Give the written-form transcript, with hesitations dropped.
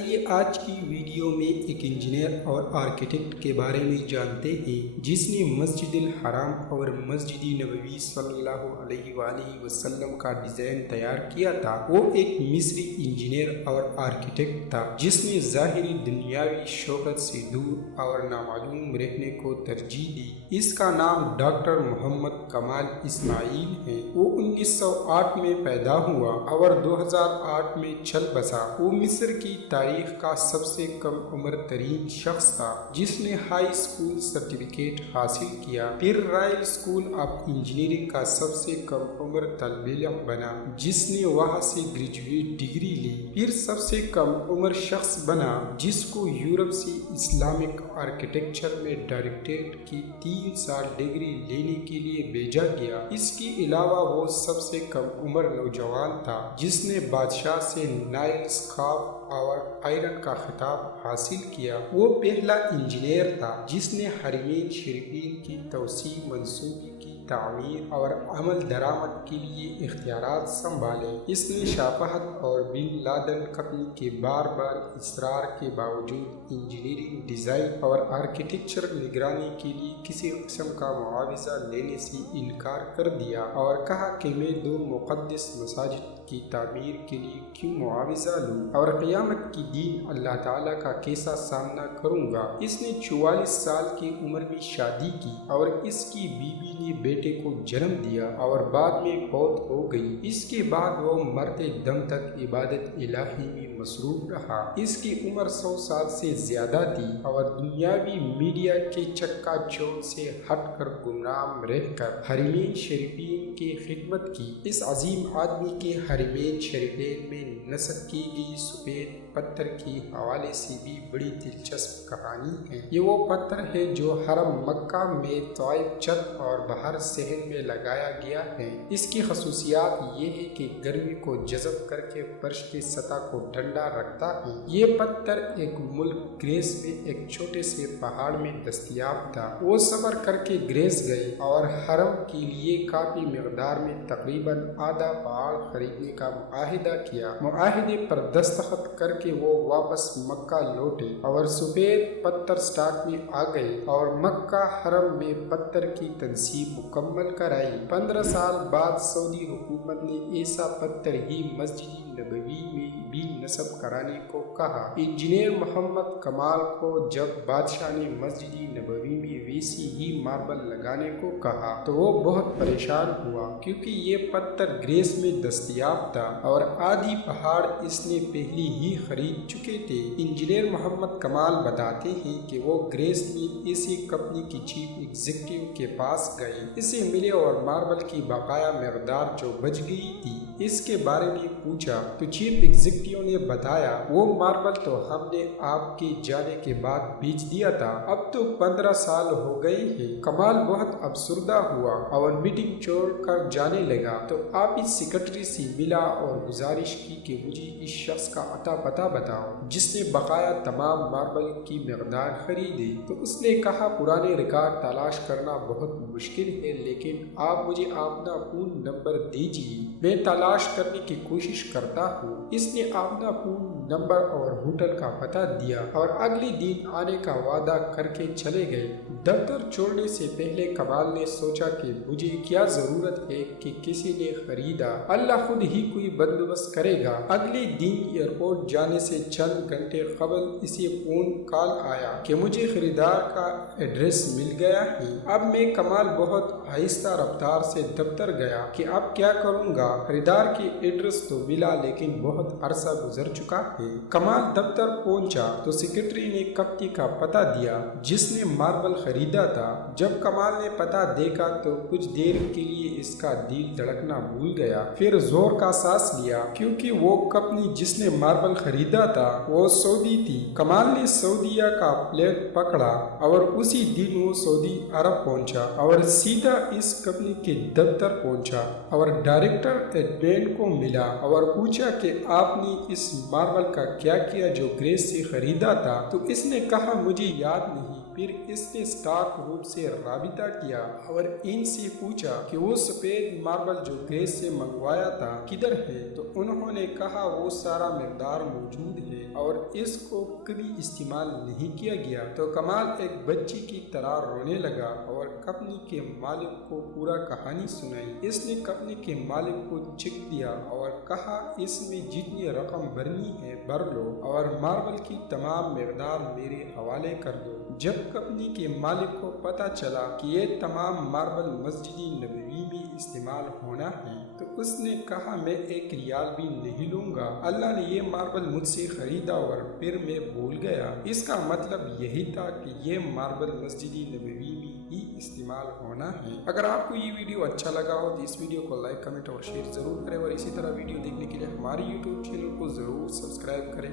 آئیے آج کی ویڈیو میں ایک انجینئر اور آرکیٹیکٹ کے بارے میں جانتے ہیں جس نے مسجد الحرام اور مسجد نبوی صلی اللہ علیہ وآلہ وسلم کا ڈیزائن تیار کیا تھا۔ وہ ایک مصری انجینئر اور آرکیٹیکٹ تھا جس نے ظاہری دنیاوی شہرت سے دور اور نامعلوم رہنے کو ترجیح دی۔ اس کا نام ڈاکٹر محمد کمال اسماعیل ہے۔ وہ 1908 میں پیدا ہوا اور 2008 میں چل بسا۔ وہ مصر کی تاریخ کا سب سے کم عمر ترین شخص تھا جس نے ہائی اسکول سرٹیفکیٹ حاصل کیا، پھر رائل اسکول آف انجینئرنگ کا سب سے کم عمر طالب علم بنا جس نے وہاں سے گریجویٹ ڈگری لی، پھر سب سے کم عمر شخص بنا جس کو یورپ سے اسلامک آرکیٹیکچر میں ڈائریکٹریٹ کی 3 سال ڈگری لینے کے لیے بھیجا گیا۔ اس کے علاوہ وہ سب سے کم عمر نوجوان تھا جس نے بادشاہ سے نائل اسکارف اور آئرن کا خطاب حاصل کیا۔ وہ پہلا انجینئر تھا جس نے حرمین شریفین کی توسیع، منصوبے کی تعمیر اور عمل درآمد کے لیے اختیارات سنبھالے۔ اس نے شفاعت اور بن لادن قتل کے بار بار اصرار کے باوجود انجینئرنگ، ڈیزائن اور آرکیٹیکچر نگرانی کے لیے کسی قسم کا معاوضہ لینے سے انکار کر دیا اور کہا کہ میں 2 مقدس مساجد کی تعمیر کے لیے کیوں معاوضہ لوں اور قیامت کی دن اللہ تعالیٰ کا کیسا سامنا کروں گا۔ اس نے 44 سال کی عمر میں شادی کی اور اس کی بیوی نے بیٹے کو جنم دیا اور بعد میں فوت ہو گئی۔ اس کے بعد وہ مرتے دم تک عبادت الہی میں مصروف رہا۔ اس کی عمر 100 سال سے زیادہ تھی اور دنیاوی میڈیا کے چکا چوند سے ہٹ کر گمنام رہ کر حرمین شریفین کی خدمت کی۔ اس عظیم آدمی کے حرمین شریفین میں نصب کی گئی سفید پتھر کے حوالے سے بھی بڑی دلچسپ کہانی ہے۔ یہ وہ پتھر ہے جو حرم مکہ میں طائف چھت اور باہر صحن میں لگایا گیا ہے۔ اس کی خصوصیات یہ ہے کہ گرمی کو جذب کر کے فرش کی سطح کو ٹھنڈا رکھتا ہے۔ یہ پتھر ایک ملک گریس میں ایک چھوٹے سے پہاڑ میں دستیاب تھا۔ وہ سفر کر کے گریس گئے اور حرم کے لیے کافی مقدار میں تقریباً آدھا پہاڑ خریدنے کا معاہدہ کیا۔ معاہدے پر دستخط کر کے وہ واپس مکہ لوٹے اور سفید پتھر سٹاک میں آ گئے اور مکہ حرم میں پتھر کی تنصیب مکمل کرائی۔ 15 سال بعد سعودی حکومت نے ایسا پتھر ہی مسجد نبوی میں بھی نصب کرانے کو کہا۔ انجینئر محمد کمال کو جب بادشاہ نے مسجد نبوی میں ویسی ہی ماربل لگانے کو کہا تو وہ بہت پریشان ہوا کیونکہ یہ پتھر گریس میں دستیاب تھا اور آدھی پہاڑ اس نے پہلی ہی خرید چکے تھے۔ انجینئر محمد کمال بتاتے ہیں کہ وہ گریس میں اسی کمپنی کی چیف ایگزیکٹو کے پاس گئے، اسے ملے اور ماربل کی بقایا مقدار جو بچ گئی تھی اس کے بارے میں پوچھا تو چیف ایگزیکٹو نے بتایا وہ ماربل تو ہم نے آپ کے جانے کے بعد بیچ دیا تھا، اب تو 15 سال ہو گئے ہیں۔ کمال بہت افسردہ ہوا اور میٹنگ چھوڑ کر جانے لگا تو آفس سیکرٹری سے ملا اور گزارش کی کہ مجھے اس شخص کا اتا پتہ بتاؤ جس نے بقایا تمام ماربل کی مقدار خریدی۔ تو اس نے کہا پرانے ریکارڈ تلاش کرنا بہت مشکل ہے لیکن آپ مجھے اپنا فون نمبر دیجیے، میں تلاش کرنے کی کوشش کرتا ہوں۔ اس نے اپنا فون نمبر اور ہوٹل کا پتہ دیا اور اگلے دن آنے کا وعدہ کر کے چلے گئے۔ دفتر چھوڑنے سے پہلے کمال نے سوچا کہ مجھے کیا ضرورت ہے کہ کسی نے خریدا، اللہ خود ہی کوئی بندوبست کرے گا۔ اگلے دن ایئرپورٹ جانے سے چند گھنٹے قبل اسے فون کال آیا کہ مجھے خریدار کا ایڈریس مل گیا ہے۔ اب میں کمال بہت آہستہ رفتار سے دفتر گیا کہ اب کیا کروں گا، خریدار کی ایڈریس تو ملا لیکن بہت عرصہ گزر چکا ہے۔ کمال دفتر پہنچا تو سیکرٹری نے کمپنی کا پتہ دیا جس نے ماربل خریدا تھا۔ جب کمال نے پتہ دیکھا تو کچھ دیر کے لیے اس کا دل دھڑکنا بھول گیا، پھر زور کا سانس لیا کیونکہ وہ کمپنی جس نے ماربل خریدا تھا وہ سعودی تھی۔ کمال نے سعودیہ کا فلائٹ پکڑا اور اسی دن وہ سعودی عرب پہنچا اور سیدھا اس کمپنی کے دفتر پہنچا اور ڈائریکٹر ایڈمن کو ملا اور پوچھا کہ آپ نے اس ماربل کا کیا کیا جو گریس سے خریدا تھا؟ تو اس نے کہا مجھے یاد نہیں۔ پھر اس نے اسٹاک گروپ سے رابطہ کیا اور ان سے پوچھا کہ وہ سفید ماربل جو گریس سے منگوایا تھا کدھر ہے، تو انہوں نے کہا وہ سارا مقدار موجود ہے اور اس کو کبھی استعمال نہیں کیا گیا۔ تو کمال ایک بچی کی طرح رونے لگا اور کمپنی کے مالک کو پورا کہانی سنائی۔ اس نے کمپنی کے مالک کو چیک دیا اور کہا اس میں جتنی رقم بھرنی ہے بھر لو اور ماربل کی تمام مقدار میرے حوالے کر دو۔ جب کمپنی کے مالک کو پتہ چلا کہ یہ تمام ماربل مسجد نبوی میں استعمال ہونا ہے تو اس نے کہا میں 1 ریال بھی نہیں لوں گا، اللہ نے یہ ماربل مجھ سے خریدا اور پھر میں بھول گیا۔ اس کا مطلب یہی تھا کہ یہ ماربل مسجد نبوی میں ہی استعمال ہونا ہے۔ اگر آپ کو یہ ویڈیو اچھا لگا ہو تو اس ویڈیو کو لائک، کمنٹ اور شیئر ضرور کریں اور اسی طرح ویڈیو دیکھنے کے لیے ہماری YouTube چینل کو ضرور سبسکرائب کریں۔